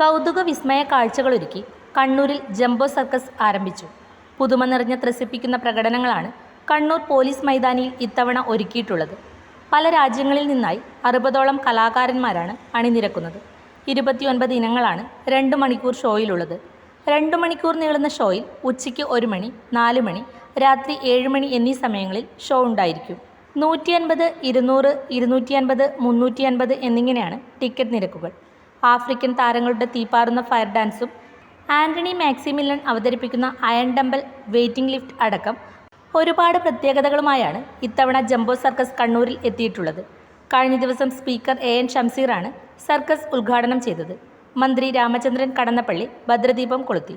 കൗതുക വിസ്മയ കാഴ്ചകളൊരുക്കി കണ്ണൂരിൽ jumbo circus ആരംഭിച്ചു. പുതുമ നിറഞ്ഞ ത്രസിപ്പിക്കുന്ന പ്രകടനങ്ങളാണ് കണ്ണൂർ പോലീസ് മൈതാനിയിൽ ഇത്തവണ ഒരുക്കിയിട്ടുള്ളത്. പല രാജ്യങ്ങളിൽ നിന്നായി അറുപതോളം കലാകാരന്മാരാണ് അണിനിരക്കുന്നത്. ഇരുപത്തിയൊൻപത് ഇനങ്ങളാണ് രണ്ട് മണിക്കൂർ ഷോയിലുള്ളത്. രണ്ട് മണിക്കൂർ നീളുന്ന ഷോയിൽ ഉച്ചയ്ക്ക് ഒരു മണി നാല് മണി രാത്രി ഏഴ് മണി എന്നീ സമയങ്ങളിൽ ഷോ ഉണ്ടായിരിക്കും. നൂറ്റി അൻപത് ഇരുന്നൂറ് ഇരുന്നൂറ്റി അൻപത് മുന്നൂറ്റി അൻപത് എന്നിങ്ങനെയാണ് ടിക്കറ്റ് നിരക്കുകൾ. ആഫ്രിക്കൻ താരങ്ങളുടെ തീപ്പാറുന്ന ഫയർ ഡാൻസും ആന്റണി മാക്സിമില്ലൻ അവതരിപ്പിക്കുന്ന അയൺ ഡംബൽ വെയിറ്റിംഗ് ലിഫ്റ്റ് അടക്കം ഒരുപാട് പ്രത്യേകതകളുമായാണ് ഇത്തവണ ജംബോ സർക്കസ് കണ്ണൂരിൽ എത്തിയിട്ടുള്ളത്. കഴിഞ്ഞ ദിവസം സ്പീക്കർ എ എൻ ഷംസീറാണ് സർക്കസ് ഉദ്ഘാടനം ചെയ്തത്. മന്ത്രി രാമചന്ദ്രൻ കടന്നപ്പള്ളി ഭദ്രദീപം കൊളുത്തി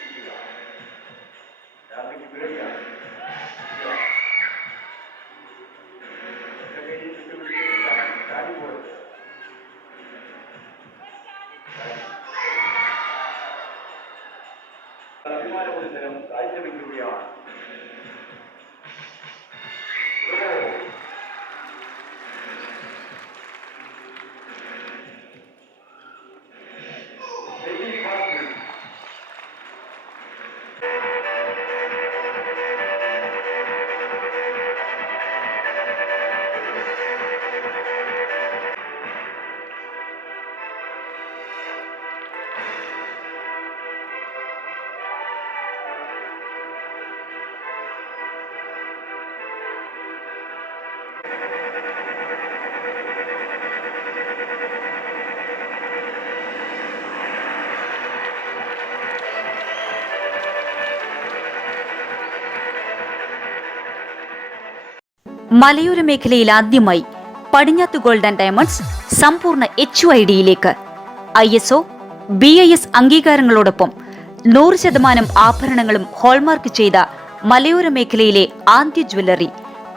ക്ലിയറായിട്ട് ഇരിക്കുക ചാർലിക്ക് പേടിയാണ്. ഇതൊക്കെ ഈ ചുറ്റുപിടിക്കുന്ന ചാടി പോയത് അഭിമാന മത്സരം കാഴ്ചവെക്കുകയാണ് മലയോര മേഖലയിൽ ആദ്യമായി പടിഞ്ഞാത്ത് ഗോൾഡ് ആൻഡ് ഡയമണ്ട്സ് സമ്പൂർണ എച്ച് ഐ ഡിയിലേക്ക് I S O B I S അംഗീകാരങ്ങളോടൊപ്പം നൂറ് ശതമാനം ആഭരണങ്ങളും ഹോൾമാർക്ക് ചെയ്ത മലയോര മേഖലയിലെ ആദ്യ jewellery